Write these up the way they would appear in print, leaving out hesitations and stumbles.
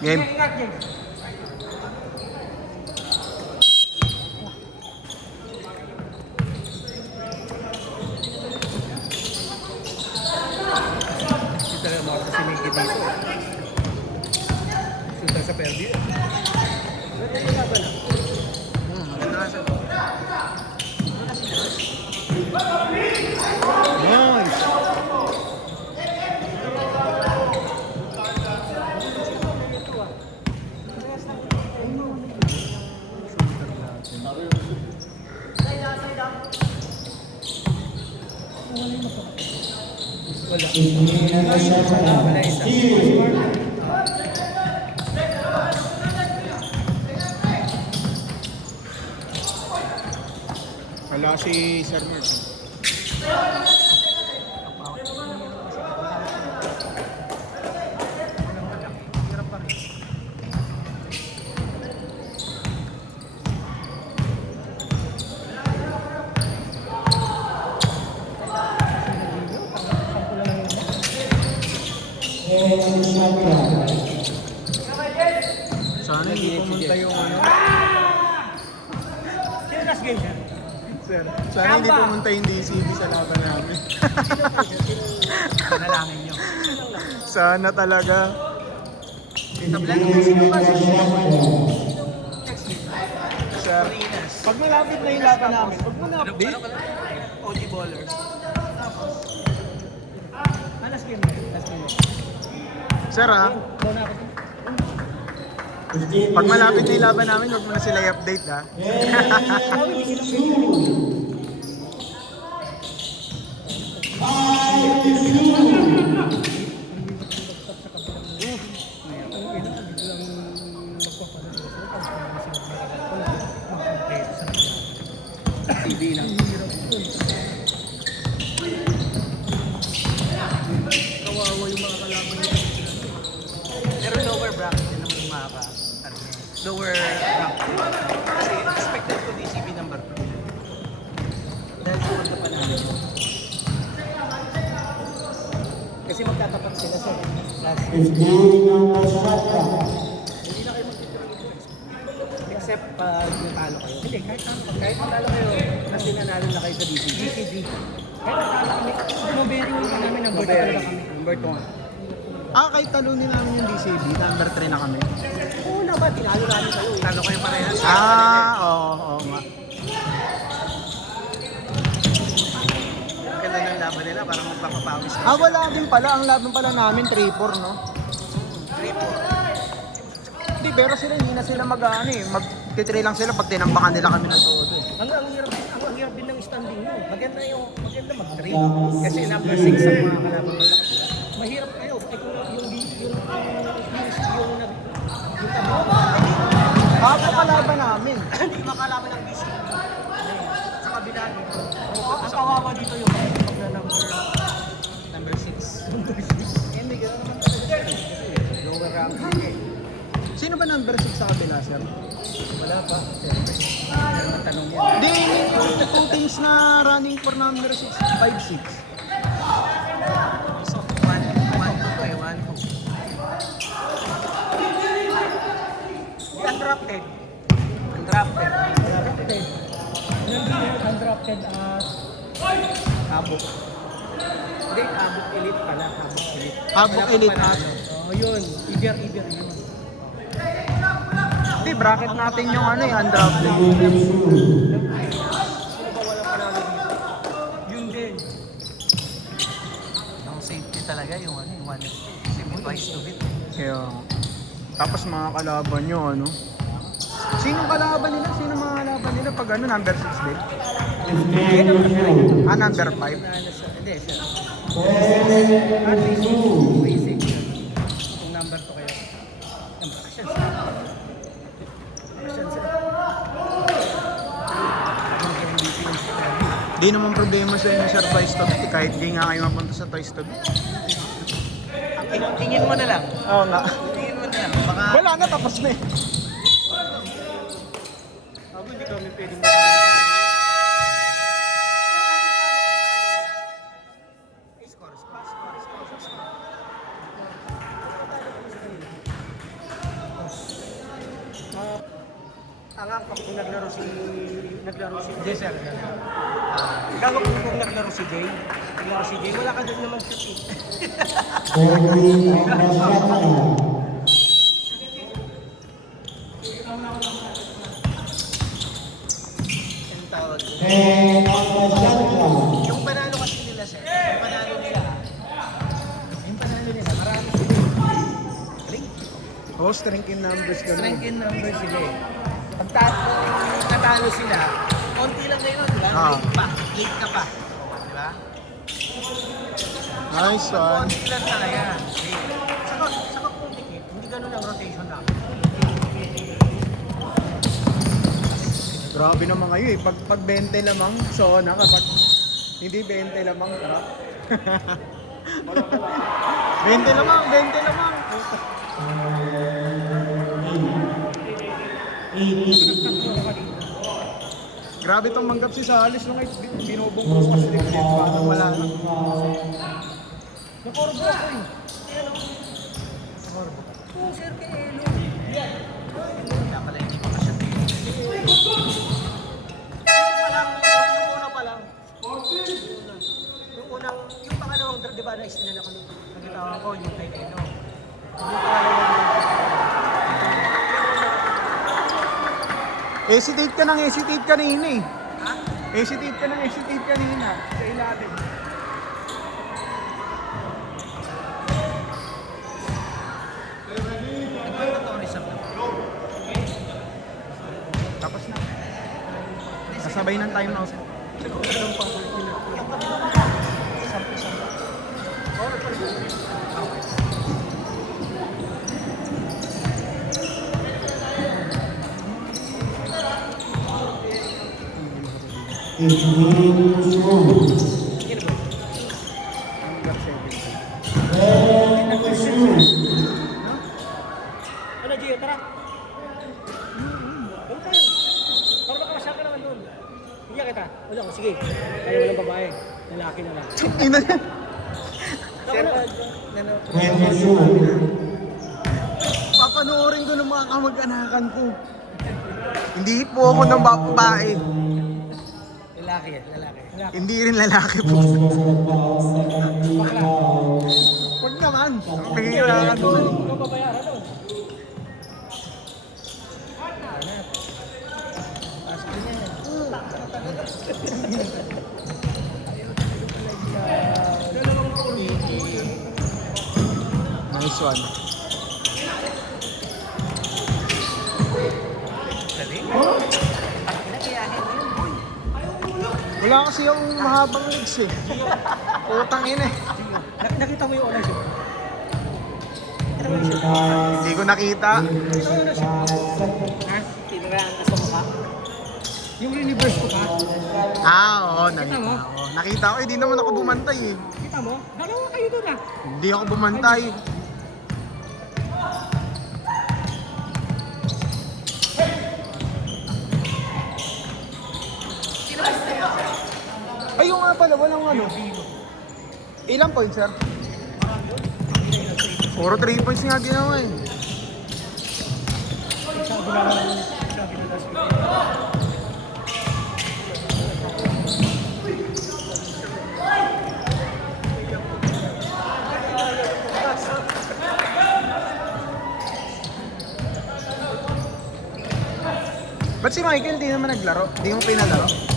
Game. Ingat, James. Hindi talaga makapag si Mickey dito. Sundan sa Perdi. Nice. Wala isa. Wala si Sir Mark. Sana hindi pumunta yung ano. Sino last game siya? Sir. Sana hindi pumunta yung DCB sa laban namin. Panalangin nyo. Sana talaga. Sir, pag malapit na yung laban namin, pag mo na-update. OG Ballers. Last game na. Last game na. Sir ha, Go na ako. pag malapit na yung laban namin, huwag mo na sila i-update ha. TV lang. Kawawa yung mga kalaban nila. Pero lower bracket din naman yung mahaba. Lower bracket. Kasi expected ko DCB number 2. Dahil sa pagkapanalo. Kasi magtatapat sila sa last year. Hindi na kayo magtitulog. Except pag natalo kayo. Hindi, kahit natalo kayo, kasi nanalo na kayo sa DCB. Kahit natalo kami, bumaberi mo namin number 2 talaga kami. Number 2. Kahit talunin namin yung DCB, number 3 na kami. Oo na ba? Tinalo namin kayo. Talo kayo parehas. Oo nga. Ganda ng laban nila, parang magpapapawis. Wala din pala. Ang laban pala namin, 3-4, no? 3-4. Hindi, pero sila, hindi na sila mag-ano eh. Mag-3 lang sila pag tinambakan nila kami ng todo eh. Ang hirap din ng standing mo. Maganda mag-3. Kasi number 6 ang mga kalaban mo. Mahirap kayo. Eh kung yung Kalaban namin. hindi makalaban ng DC. Sa kabila dito. Ang kawawa dito yung number 6. Hindi gano'n naman talaga. Lower ranking eh. Sino ba number 6 sa kabila, sir? Wala pa. Pero matanong yan. Hindi, may 2 teams na running for number 6, 5-6. So, 1-2. Undrafted. Undrafted at Habok. Hindi, Habok Elite pala. Habok Elite. Yun. Iber yun. Hindi, bracket natin yung ano eh, undrafted. Sino ba walang panalo dito? Yun din. Ang safety talaga yung ano, yung one. Safety twice to beat. Kaya, tapos mga kalaban nyo, ano? Sino kalaban nila? Sino mga kalaban nila pag ano, number 6 din? Number 5? Hindi, sir. At least, basic yun. Kung number 2 kayo. Ang action, sir. Action, sir. Di naman problema sa inyo, sir, Toys to Beat. Kahit di nga kayo mapunta sa Toys to Beat. Tingin mo na lang. Oo nga. Tingin mo na lang. Baka... Wala na, tapos na eh. Ako hindi kami pwedeng Tanga kung naglaro si Jay, sir. Gago kung naglaro si Jay. Naglaro si Jay, wala ka din naman shoot eh. Ang tawag ko. Yung panalo kasi nila, sir. Yung panalo nila, marami sila. Oh, strength in numbers ka Strength in numbers sila eh. Pag natalo sila, konti lang ngayon, di ba? Ah. Late ka pa. Di ba? Nice one. Konti lang talaga. Saka kung dikit, hindi ganun ang rotation lang. Grabe naman kayo eh. Pag 20 lamang, Sona. Kapag hindi 20 lamang, harap. 20 lamang, 20 lamang. Grabe tong manggap si Salis nung binubungkus pa si Dipsip. Parang wala na. Nakorbo ako eh. Nakorbo. Oo, sir, kay Elo. Kaya pala hindi pa siya. Yung una pa lang. Yung pangalawang drug, di ba, na-isila na kami. Nagkitawa ko, yung kay Elo. Yung pangalawang Hesitate ka ng hesitate kanina eh. ha? Hesitate ka ng hesitate kanina. Sa ilalim. Tourism lang. Tapos na. Kasabay ng time now. Ano, Gio, tara. Ano tayo? Para makamasya ka naman doon. Bigyan kita. Wala ko, sige. Kaya walang babae. Lalaki na lang. Ina na. Sir, Papanoorin ko ng mga kamag-anakan ko. Hindi po ako ng babae. lalaki yan, lalaki. Hindi rin lalaki po. Bakla. Huwag naman. Pagkikailangan ko. Ikaw babayaran doon. Pasok din yan. Nice one. Galing. Oh, Kinakayahin mo yun, boy. wala kasi yung mahabang legs eh. Utang ina eh. Nakita mo yung ownership? Hindi ko nakita. Ha? Tinaraan ka sa mukha? Yung universe ko pa? Oo, nakita ko. Nakita ko, di naman ako bumantay eh. Kita mo? Dalawa kayo doon ah. Hindi ako bumantay. Ayun nga pala, walang ano. Ilang points, sir? Puro 3 points nga ginawa eh. Sabi na lang. Sabi na lang. Ba't si Michael di naman naglaro? Di mo pinalaro?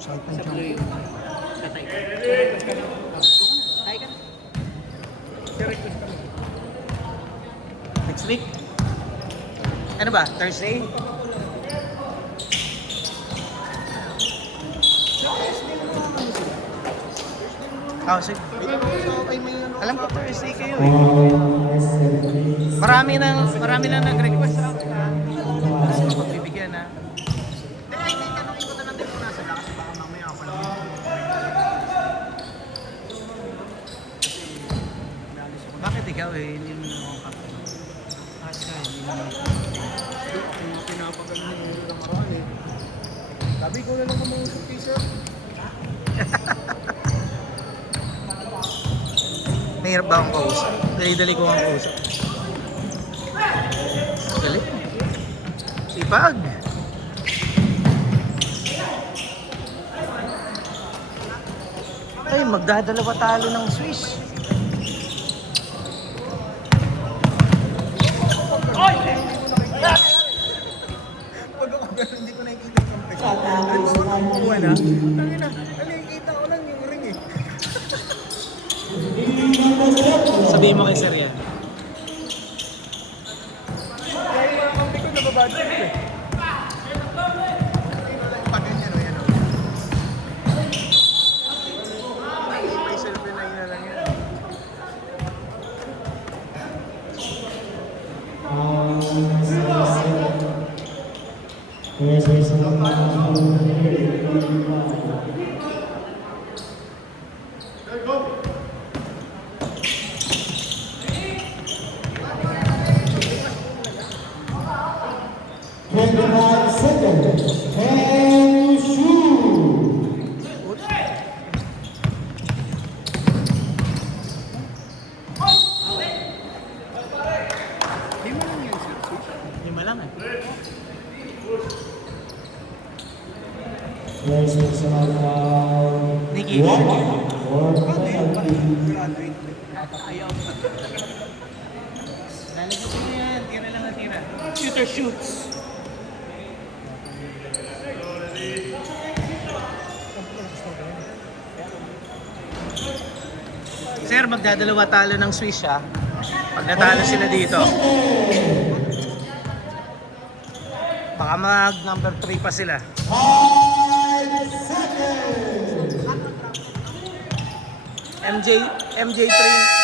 Salt and Sa chunk. blue yung katay. Tay ka na. Next week? Ano ba? Thursday? Oh, sige. Alam ko Thursday kayo eh. Marami na nag-request sa akin ha. Kasi magbibigyan ha. Hindi, tanongin ko na lang din kung nasa na kasi baka mamaya ako lang. Bakit ikaw eh? Hindi mo naman ako Asa, hindi mo naman Kung pinapagano yung nakaraan eh. Sabi ko na lang kumausap kay sir. Mahirap ba akong kausap? Dali-dali ko ang kausap. Galing. Sipag. Ay, magdadalawa talo ng Swiss. Pag ako pero hindi ko nakikita yung compression. Ano ba makakuha na? Tangina, nakikita ko lang yung ring eh. Sabihin mo kay Sir yan. Kaya yung mga kampi ko nababadyo eh. Pag ganyan o yan o. May selfie na yun na lang yan. Di mo lang yan sir. Lima lang eh. Nikki. Ayaw. Lalagyan ko na yan. Tira lang ang tira. Shooter shoots. Sir, magdadalawa talo ng Swiss ha. Pag natalo sila dito. Baka mag number 3 pa sila. MJ3